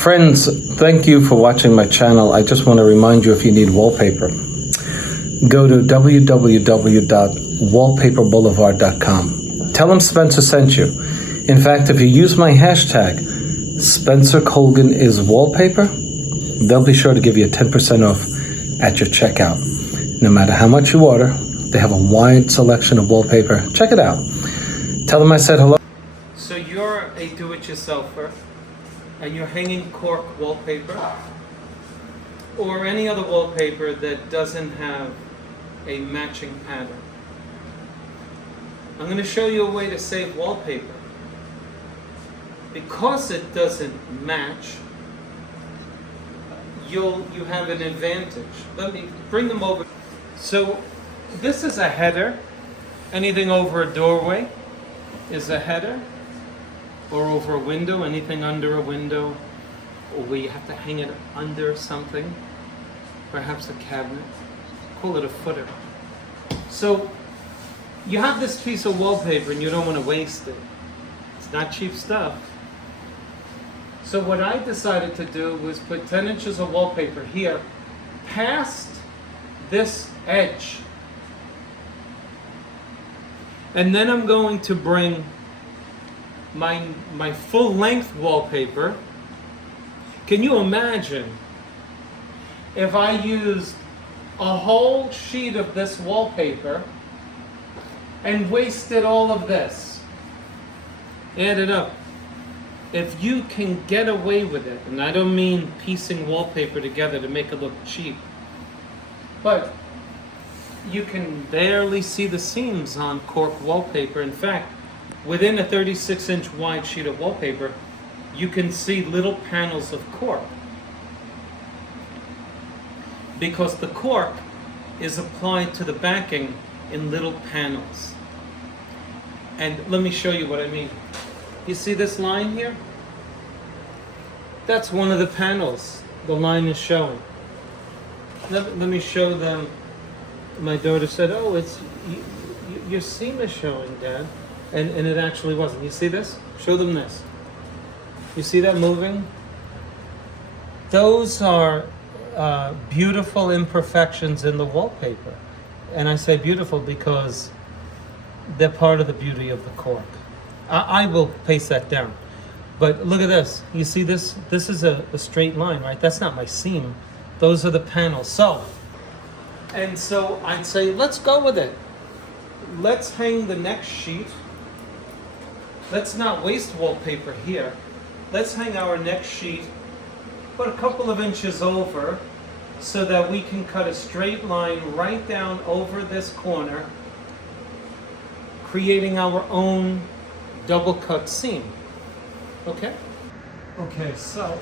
Friends, thank you for watching my channel. I just want to remind you, if you need wallpaper, go to www.wallpaperboulevard.com. Tell them Spencer sent you. In fact, if you use my hashtag, Spencer Colgan is wallpaper, they'll be sure to give you a 10% off at your checkout. No matter how much you order, they have a wide selection of wallpaper. Check it out. Tell them I said hello. So you're a do-it-yourselfer, and you're hanging cork wallpaper, or any other wallpaper that doesn't have a matching pattern. I'm going to show you a way to save wallpaper. Because it doesn't match, you have an advantage. Let me bring them over. So this is a header. Anything over a doorway is a header, or over a window, anything under a window, or where you have to hang it under something, perhaps a cabinet. Call it a footer. So you have this piece of wallpaper and you don't want to waste it. It's not cheap stuff. So what I decided to do was put 10 inches of wallpaper here past this edge. And then I'm going to bring my full length wallpaper. Can you imagine if I used a whole sheet of this wallpaper and wasted all of this? Add it up. If you can get away with it, and I don't mean piecing wallpaper together to make it look cheap, but you can barely see the seams on cork wallpaper. In fact, within a 36-inch wide sheet of wallpaper, you can see little panels of cork, because the cork is applied to the backing in little panels. And let me show you what I mean. You see this line here? That's one of the panels the line is showing. Let me show them. My daughter said, "Oh, your seam is showing, Dad." And it actually wasn't. You see this? Show them this. You see that moving? Those are beautiful imperfections in the wallpaper. And I say beautiful because they're part of the beauty of the cork. I will paste that down. But look at this. You see this? This is a straight line, right? That's not my seam. Those are the panels. So I'd say, let's go with it. Let's hang the next sheet. Let's not waste wallpaper here. Let's hang our next sheet, put a couple of inches over, so that we can cut a straight line right down over this corner, creating our own double cut seam. Okay? Okay, so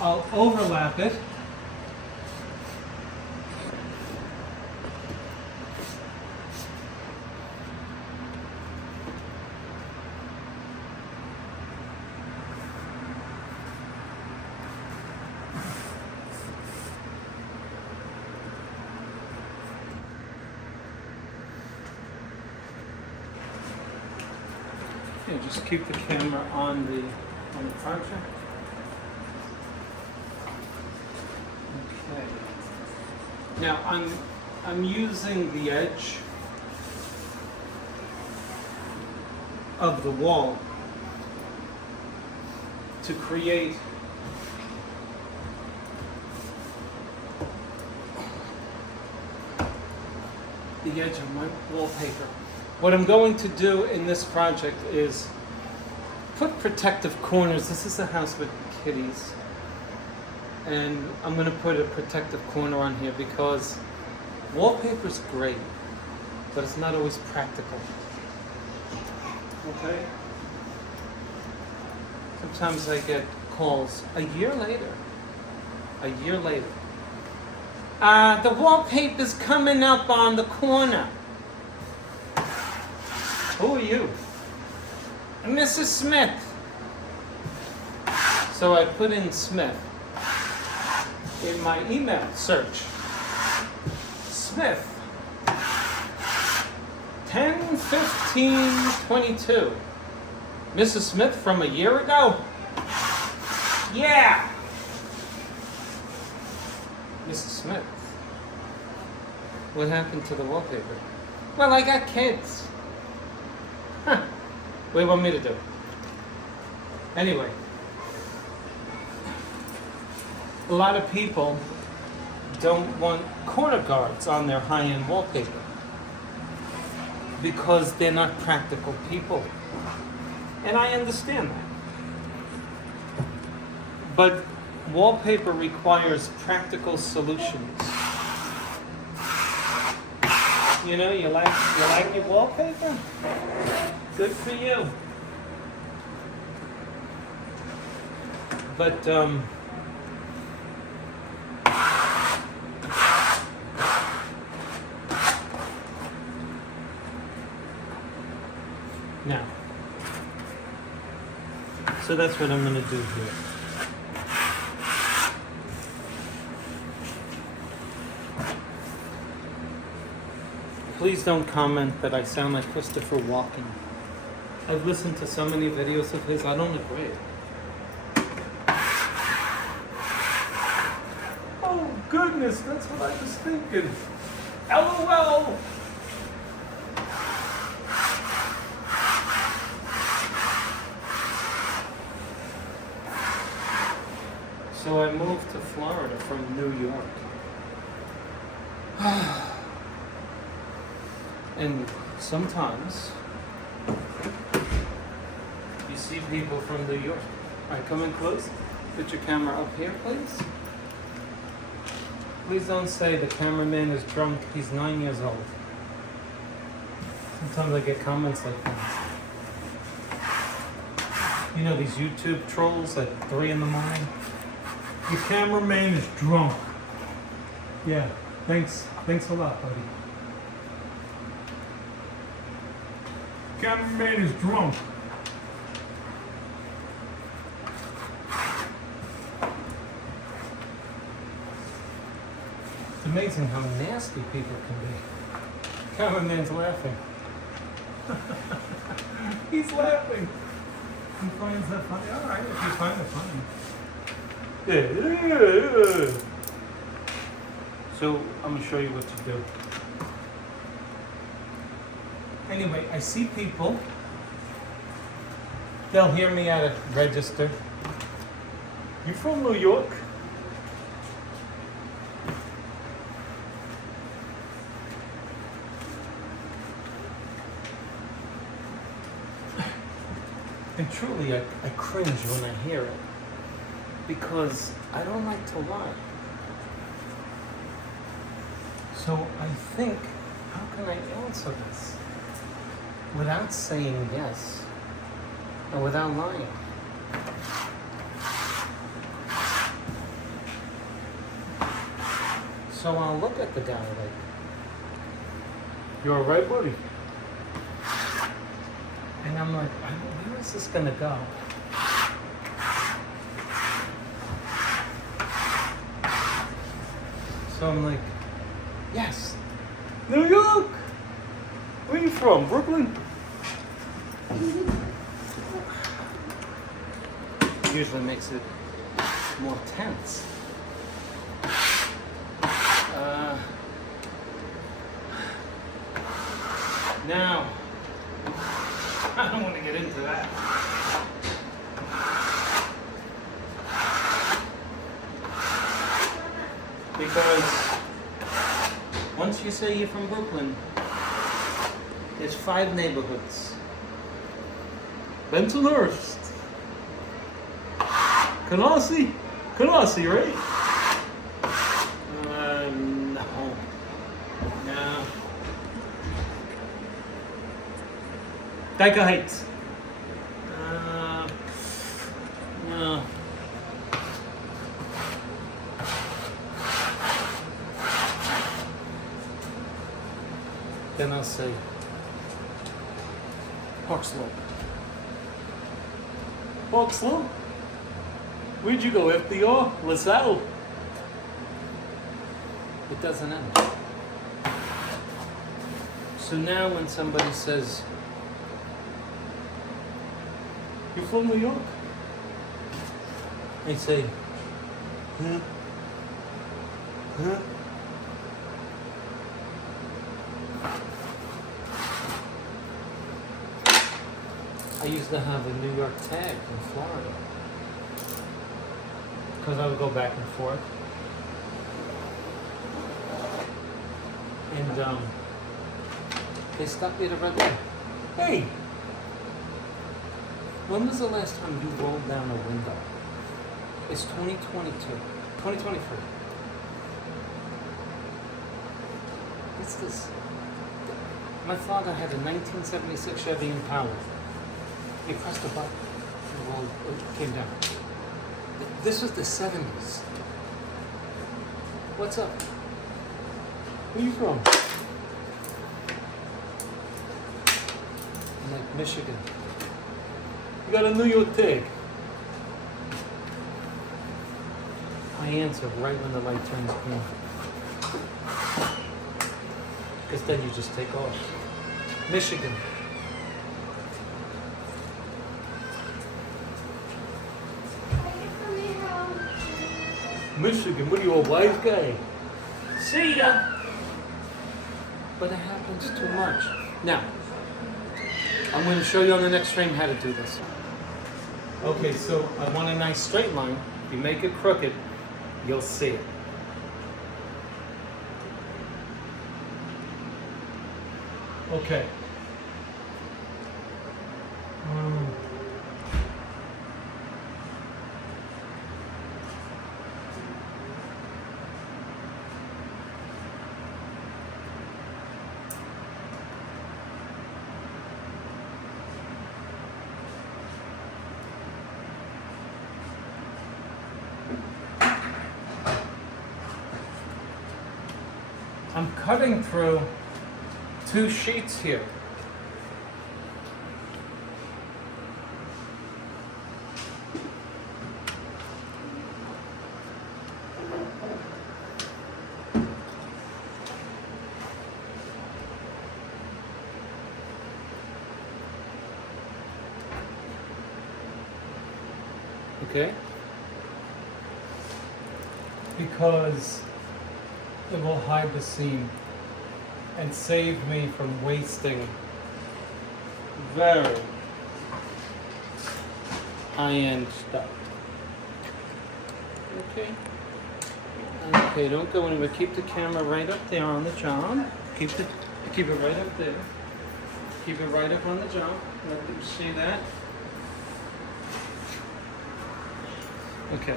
I'll overlap it. Yeah, just keep the camera on the project. Okay. Now I'm using the edge of the wall to create the edge of my wallpaper. What I'm going to do in this project is put protective corners. This is a house with kitties. And I'm going to put a protective corner on here because wallpaper's great, but it's not always practical. Okay? Sometimes I get calls a year later. The wallpaper's coming up on the corner. Who are you? Mrs. Smith. So I put in Smith in my email search. Smith. 10/15/22. Mrs. Smith from a year ago. Yeah! Mrs. Smith, what happened to the wallpaper? Well, I got kids. Huh. What do you want me to do? Anyway, a lot of people don't want corner guards on their high-end wallpaper because they're not practical people. And I understand that. But wallpaper requires practical solutions. You know, you like your wallpaper? Good for you. But now, so that's what I'm going to do here. Please don't comment that I sound like Christopher Walken. I've listened to so many videos of his, I don't agree. Oh goodness, that's what I was thinking. LOL! So I moved to Florida from New York. And sometimes you see people from New York. All right, come in close. Put your camera up here, please. Please don't say the cameraman is drunk. He's 9 years old. Sometimes I get comments like that. You know these YouTube trolls at 3 in the morning? The cameraman is drunk. Yeah, thanks a lot, buddy. Cameraman is drunk. It's amazing how nasty people can be. Cameraman's laughing. He's laughing. He finds that funny. All right, if you find it funny. Yeah. So I'm gonna show you what to do. Anyway, I see people. They'll hear me at a register. You from New York? And truly, I cringe when I hear it. Because I don't like to lie. So I think, how can I answer this without saying yes and without lying? So I'll look at the guy like, "You all right, buddy?" And I'm like, where is this gonna go? So I'm like, yes, New York. Where are you from? Brooklyn? Usually makes it more tense. Now, I don't want to get into that. Because once you say you're from Brooklyn, there's 5 neighborhoods. Bensonhurst. Canarsie, right? No. Dyker Heights. No. Then I'll say Park Slope. Park Slope? Where'd you go, FDR? LaSalle? It doesn't end. So now when somebody says, "You're from New York?" I say, huh? Huh? I used to have a New York tag in Florida because I would go back and forth. And they stopped me at a red light. Hey, when was the last time you rolled down a window? It's 2022, 2023. What's this? My father had a 1976 Chevy Impala. He pressed a button and it came down. This was the 70s. What's up? Where you from? I'm like, Michigan. You got a New York tag. I answer right when the light turns green. Because then you just take off. Michigan. Michigan, what are you, a wise guy? See ya! But it happens too much. Now, I'm going to show you on the next frame how to do this. Okay, so I want a nice straight line. If you make it crooked, you'll see it. Okay. I'm cutting through 2 sheets here. Okay? Because it will hide the seam and save me from wasting very high-end stuff. Okay. Okay, don't go anywhere. Keep the camera right up there on the job. Keep it right up there. Keep it right up on the job. Let them see that. Okay.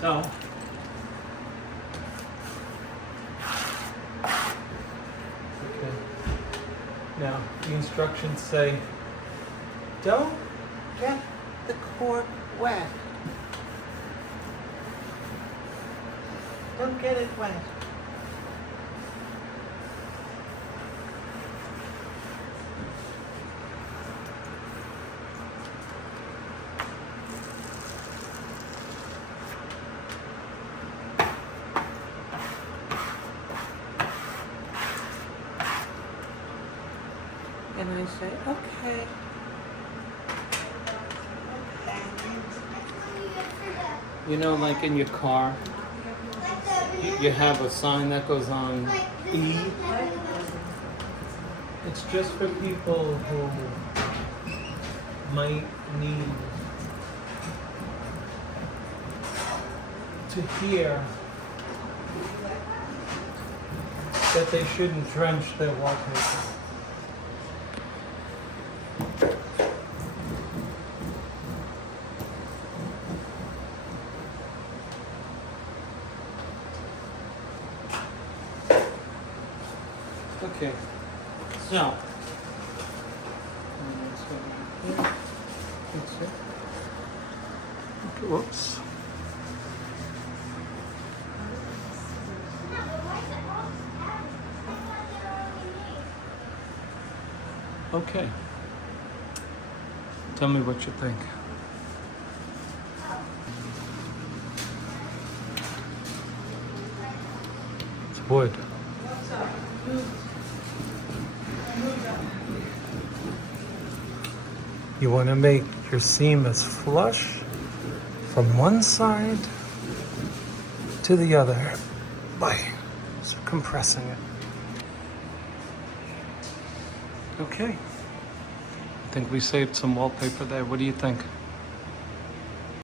So. Now, the instructions say, don't get the cork wet. Don't get it wet. And I say, okay. You know, like in your car, you have a sign that goes on E. It's just for people who might need to hear that they shouldn't drench their wallpaper. Okay, so whoops. Okay. Tell me what you think. It's wood. You want to make your seam as flush from one side to the other by compressing it. Okay. I think we saved some wallpaper there. What do you think?